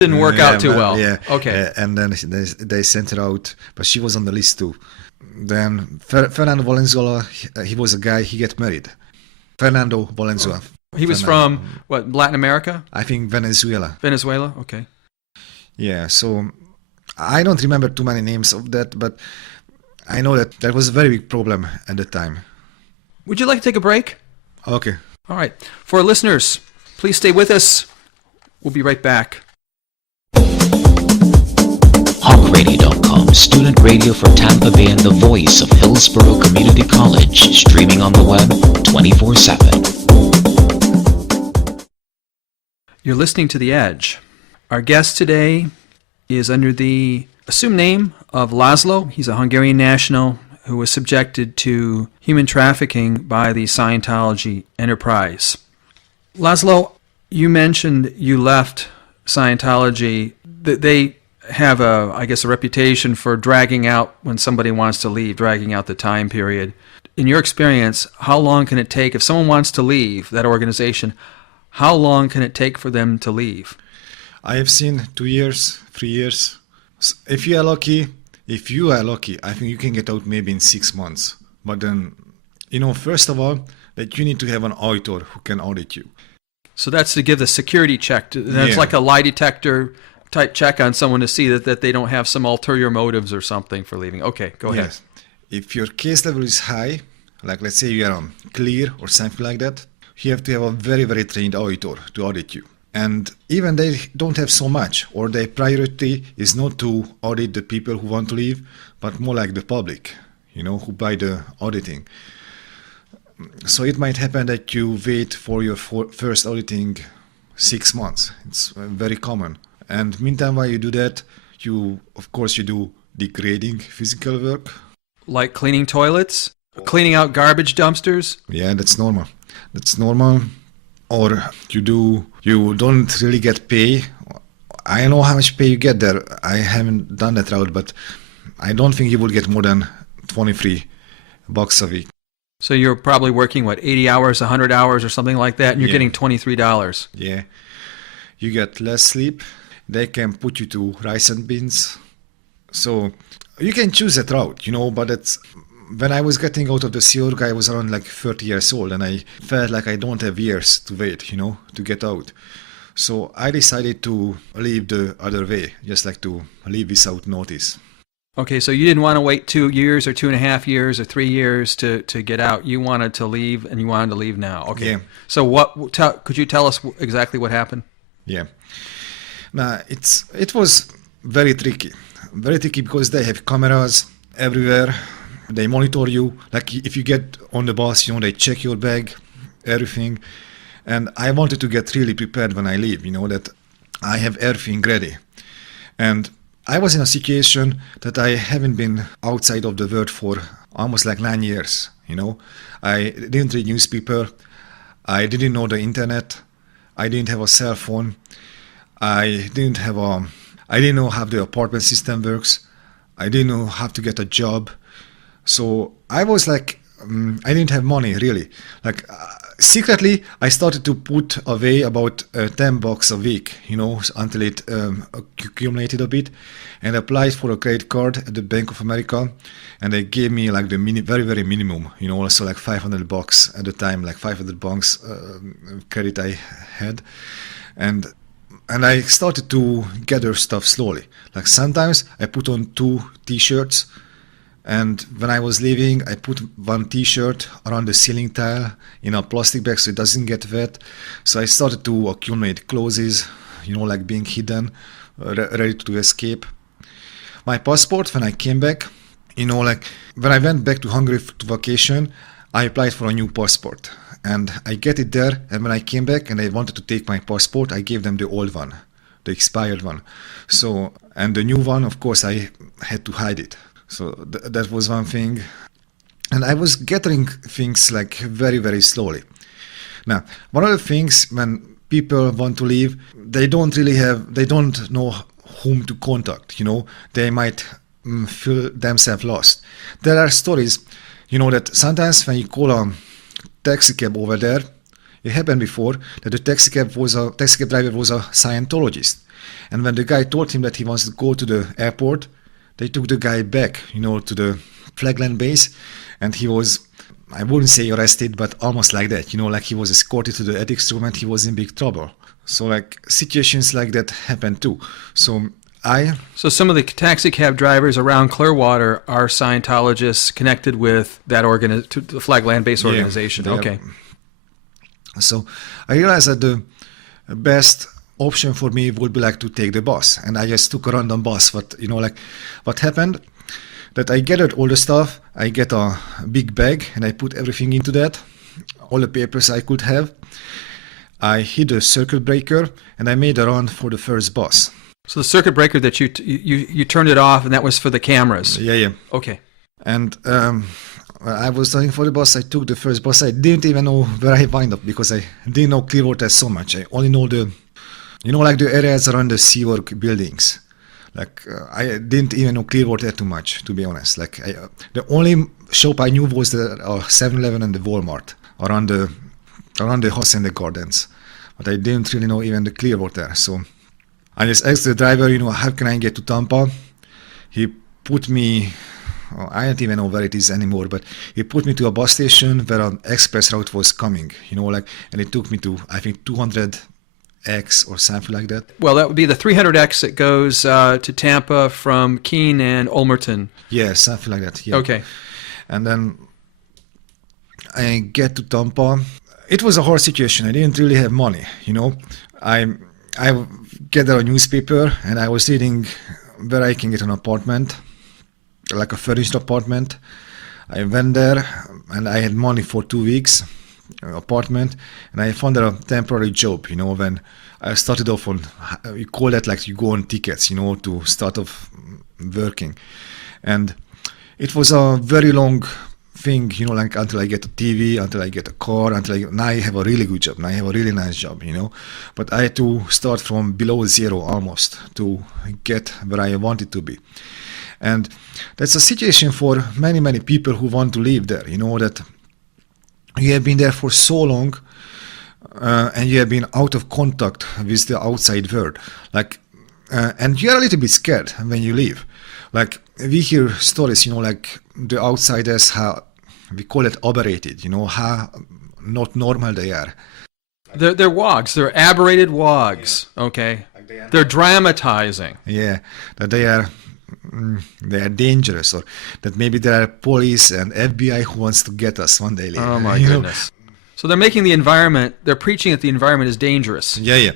Didn't work out too well. Yeah. Okay. And then they sent her out, but she was on the list too. Then Fernando Valenzuela, he was a guy, he get married. Fernando Valenzuela. He was from, what, Latin America? I think Venezuela. Venezuela? Okay. Yeah, so I don't remember too many names of that, but I know that was a very big problem at the time. Would you like to take a break? Okay. All right. For our listeners, please stay with us. We'll be right back. HawkRadio.com, student radio for Tampa Bay and the voice of Hillsborough Community College, streaming on the web 24/7. You're listening to The Edge. Our guest today is under the assumed name of Laszlo. He's a Hungarian national who was subjected to human trafficking by the Scientology enterprise. Laszlo, you mentioned you left Scientology. They have a reputation for dragging out when somebody wants to leave, dragging out the time period. In your experience, how long can it take if someone wants to leave that organization? How long can it take for them to leave? I have seen 2 years, 3 years. If you are lucky, I think you can get out maybe in 6 months. But then, first of all, that you need to have an auditor who can audit you. So that's to give the security check. That's like a lie detector type check on someone to see that they don't have some ulterior motives or something for leaving. Okay, go ahead. Yes. If your case level is high, like let's say you are on clear or something like that, you have to have a very, very trained auditor to audit you. And even they don't have so much, or their priority is not to audit the people who want to leave, but more like the public, who buy the auditing. So it might happen that you wait for your first auditing 6 months. It's very common. And meantime, while you do that, you do degrading physical work. Like cleaning toilets, cleaning out garbage dumpsters? Yeah, that's normal. Or you don't really get pay. I know how much pay you get there. I haven't done that route, but I don't think you will get more than $23 a week. So you're probably working, 80 hours, 100 hours or something like that, and you're getting $23. Yeah. You get less sleep. They can put you to rice and beans. So you can choose that route, but it's... When I was getting out of the Sea Org, I was around 30 years old, and I felt like I don't have years to wait, to get out. So I decided to leave the other way, just to leave without notice. Okay, so you didn't want to wait 2 years or 2.5 years or 3 years to get out. You wanted to leave, and you wanted to leave now. Okay. Yeah. So could you tell us exactly what happened? Yeah. Now, it was very tricky because they have cameras everywhere. They monitor you. If you get on the bus, they check your bag, everything. And I wanted to get really prepared when I leave, that I have everything ready. And I was in a situation that I haven't been outside of the world for almost 9 years, I didn't read newspaper. I didn't know the internet. I didn't have a cell phone. I didn't know how the apartment system works. I didn't know how to get a job. So I was I didn't have money really. Secretly, I started to put away about $10 a week, until it accumulated a bit, and applied for a credit card at the Bank of America, and they gave me the very, very minimum, also $500 at the time, $500 credit I had, and I started to gather stuff slowly. Sometimes I put on 2 T-shirts. And when I was leaving, I put 1 T-shirt around the ceiling tile in a plastic bag so it doesn't get wet. So I started to accumulate clothes, being hidden, ready to escape. My passport, when I came back, when I went back to Hungary to vacation, I applied for a new passport. And I get it there, and when I came back and they wanted to take my passport, I gave them the old one, the expired one. So, and the new one, of course, I had to hide it. So that was one thing. And I was gathering things very, very slowly. Now, one of the things when people want to leave, they don't know whom to contact, They might feel themselves lost. There are stories, that sometimes when you call a taxi cab over there, it happened before that the taxi cab driver was a Scientologist. And when the guy told him that he wants to go to the airport, they took the guy back, to the Flagland base, and he was, I wouldn't say arrested, but almost like that, like he was escorted to the ethics room and he was in big trouble. So like situations like that happen too. So some of the taxi cab drivers around Clearwater are Scientologists connected with that to the Flagland Base organization. Yeah, okay. So I realized that the best option for me would be like to take the bus, and I just took a random bus. What happened? That I gathered all the stuff. I get a big bag and I put everything into that, all the papers I could have. I hit a circuit breaker and I made a run for the first bus. So the circuit breaker that you turned it off, and that was for the cameras. Yeah. Okay. And I was running for the bus. I took the first bus. I didn't even know where I wind up because I didn't know Clearwater so much. I only know the areas around the SeaWorld buildings. I didn't even know Clearwater too much, to be honest. The only shop I knew was the 7-Eleven and the Walmart around the Hacienda Gardens, but I didn't really know even the Clearwater. So I just asked the driver, how can I get to Tampa? He put me, I don't even know where it is anymore, but he put me to a bus station where an express route was coming, and it took me to, I think, 200X or something like that. Well, that would be the 300X that goes to Tampa from Keene and Ulmerton. Yeah, something like that. Yeah. Okay. And then I get to Tampa. It was a hard situation. I didn't really have money, I gathered a newspaper and I was reading where I can get an apartment, like a furnished apartment. I went there and I had money for 2 weeks, apartment, and I found a temporary job, when I started off on, we call that like you go on tickets, to start off working. And it was a very long thing, until I get a TV, until I get a car, now I have a really good job, now I have a really nice job, But I had to start from below zero almost to get where I wanted to be. And that's a situation for many, many people who want to live there, that you have been there for so long and you have been out of contact with the outside world. And you're a little bit scared when you leave. We hear stories, the outsiders, how we call it aberrated, how not normal they are. They're wogs. They're aberrated wogs. Okay. They're dramatizing. Yeah, that they are dangerous, or that maybe there are police and FBI who wants to get us one day later. Oh my goodness. So they're making the environment, they're preaching that the environment is dangerous. Yeah.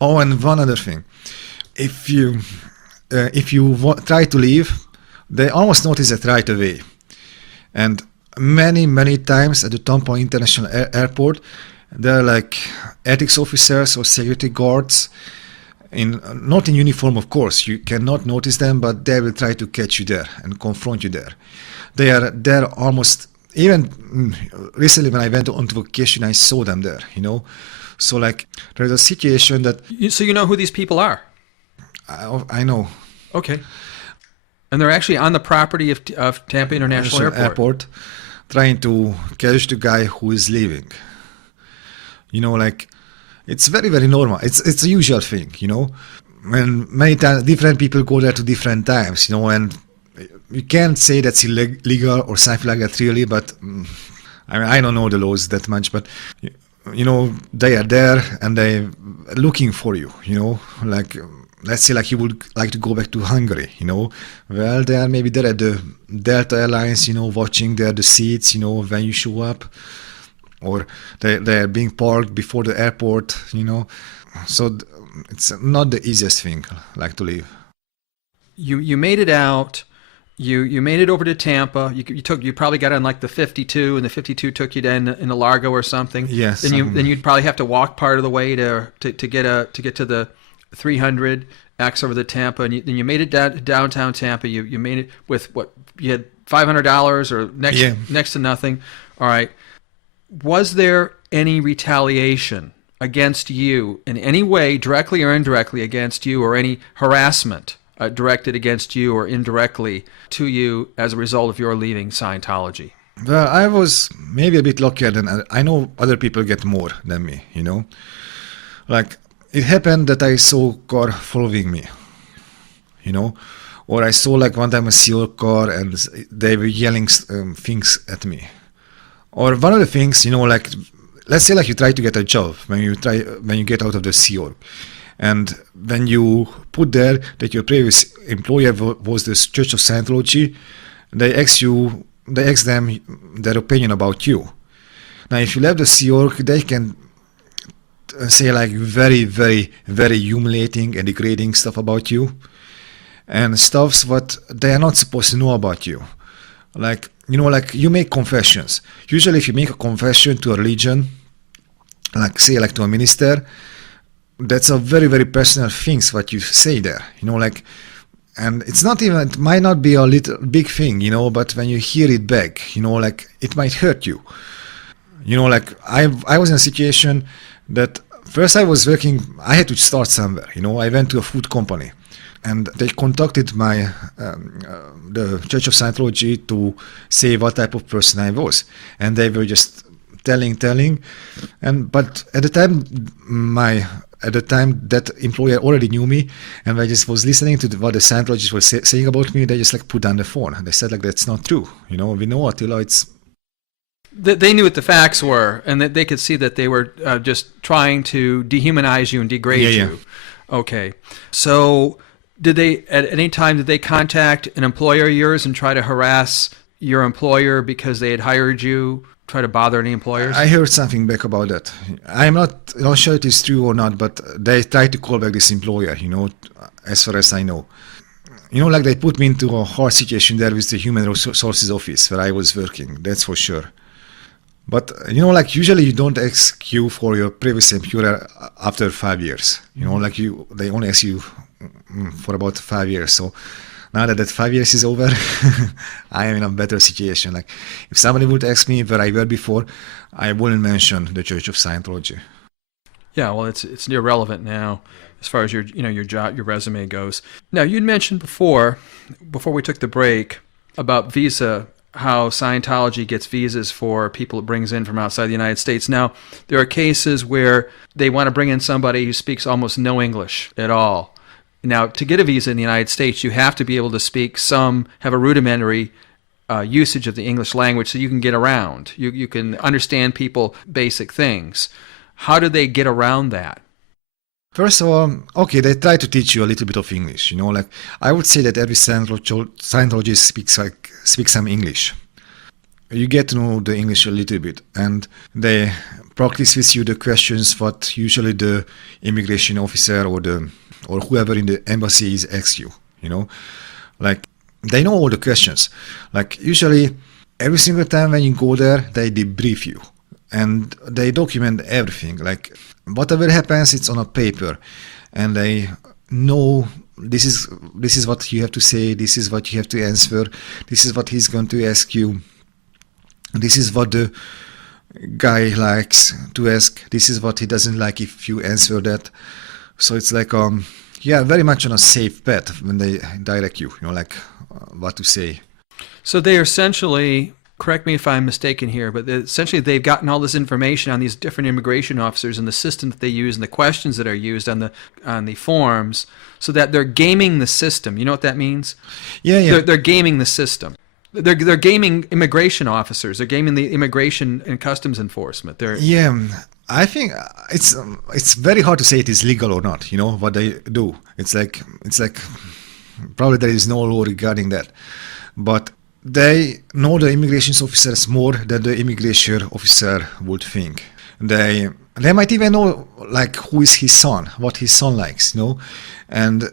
Oh, and one other thing. If you try to leave, they almost notice it right away. And many, many times at the Tampa International Airport, there are ethics officers or security guards, not in uniform, of course. You cannot notice them, but they will try to catch you there and confront you there. They are there almost, even recently when I went on vacation, I saw them there, So there's a situation that... So you know who these people are? I know. Okay. And they're actually on the property of Tampa International Airport, trying to catch the guy who is leaving. It's very, very normal. It's a usual thing, When many times different people go there to different times, and you can't say that's illegal or something like that really, but I don't know the laws that much, but they are there and they're looking for you, let's say you would like to go back to Hungary, well, they are maybe there at the Delta Airlines, watching there the seats, when you show up, or they're being parked before the airport, so it's not the easiest thing, to leave. You made it out. You made it over to Tampa. You probably got on the 52, and the 52 took you down in a Largo or something. Yes. Then you'd probably have to walk part of the way to get to the 300X over the Tampa, and then you made it downtown Tampa. You made it with what you had $500 or next to nothing. All right. Was there any retaliation against you in any way, directly or indirectly against you, or any harassment directed against you or indirectly to you as a result of your leaving Scientology? Well, I was maybe a bit luckier than I know other people get more than me, it happened that I saw a car following me, you know, or I saw like one time a SEAL car and they were yelling things at me. Or one of the things, you know, like let's say like you try to get a job when you get out of the Sea Org, and when you put there that your previous employer was the Church of Scientology, they ask them their opinion about you. Now, if you left the Sea Org, they can say like very, very, very humiliating and degrading stuff about you, and stuffs what they are not supposed to know about you. Like, you know, like you make confessions. Usually if you make a confession to a religion, like say like to a minister, that's a very, very personal things what you say there, you know, like, and it's not even, it might not be a little big thing, you know, but when you hear it back, you know, like it might hurt you. You know, like I was in a situation that first I was working, I had to start somewhere, you know, I went to a food company. And they contacted the Church of Scientology to say what type of person I was, and they were just telling, but at the time that employer already knew me, and I just was listening to what the Scientologists were saying about me. They just like put down the phone, and they said like that's not true. You know, we know Attila. It's They knew what the facts were, and that they could see that they were just trying to dehumanize you and degrade you. Okay, so. Did they, at any time, did they contact an employer of yours and try to harass your employer because they had hired you, try to bother any employers? I heard something back about that. I'm not sure it is true or not, but they tried to call back this employer, you know, as far as I know. You know, like they put me into a hard situation there with the Human Resources Office where I was working, that's for sure. But, you know, like usually you don't ask you for your previous employer after 5 years. You know, like they only ask you for about 5 years. So now that 5 years is over, I am in a better situation. Like if somebody would ask me where I were before, I wouldn't mention the Church of Scientology. Yeah, well, it's irrelevant now as far as your job, your resume goes. Now, you'd mentioned before we took the break about visa, how Scientology gets visas for people it brings in from outside the United States. Now, there are cases where they want to bring in somebody who speaks almost no English at all. Now, to get a visa in the United States, you have to be able to have a rudimentary usage of the English language so you can get around. You can understand people, basic things. How do they get around that? First of all, okay, they try to teach you a little bit of English. You know, like I would say that every Scientologist speaks some English. You get to know the English a little bit, and they practice with you the questions what usually the immigration officer or whoever in the embassies asks you, you know, like they know all the questions. Like usually every single time when you go there, they debrief you and they document everything. Like whatever happens, it's on a paper, and they know this is what you have to say, this is what you have to answer, this is what he's going to ask you, this is what the guy likes to ask, this is what he doesn't like if you answer that. So it's like, very much on a safe bet when they direct you, you know, like what to say. So they are essentially, correct me if I'm mistaken here, but essentially they've gotten all this information on these different immigration officers and the system that they use and the questions that are used on the forms, so that they're gaming the system. You know what that means? Yeah. They're gaming the system. They're gaming immigration officers. They're gaming the immigration and customs enforcement. I think it's very hard to say it is legal or not. You know what they do. It's like probably there is no law regarding that, but they know the immigration officers more than the immigration officer would think. They might even know like who is his son, what his son likes, you know. And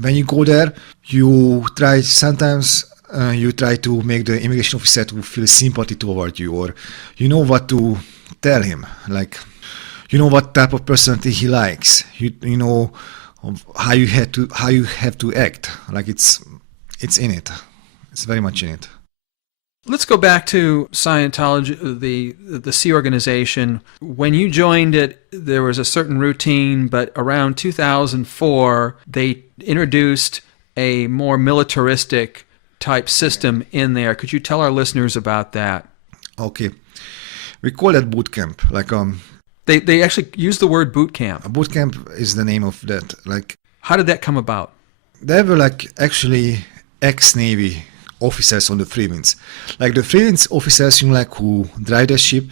when you go there, you try to make the immigration officer to feel sympathy toward you, or you know what to tell him, like you know what type of personality he likes. You know how you have to act. Like it's in it. It's very much in it. Let's go back to Scientology, the Sea organization. When you joined it, there was a certain routine, but around 2004, they introduced a more militaristic type system in there. Could you tell our listeners about that? Okay. We call it boot camp. Like They actually use the word boot camp. A boot camp is the name of that. Like, How did that come about? they were like actually ex-Navy officers on the Freewinds. Like the Freewinds officers, you know, like who drive the ship,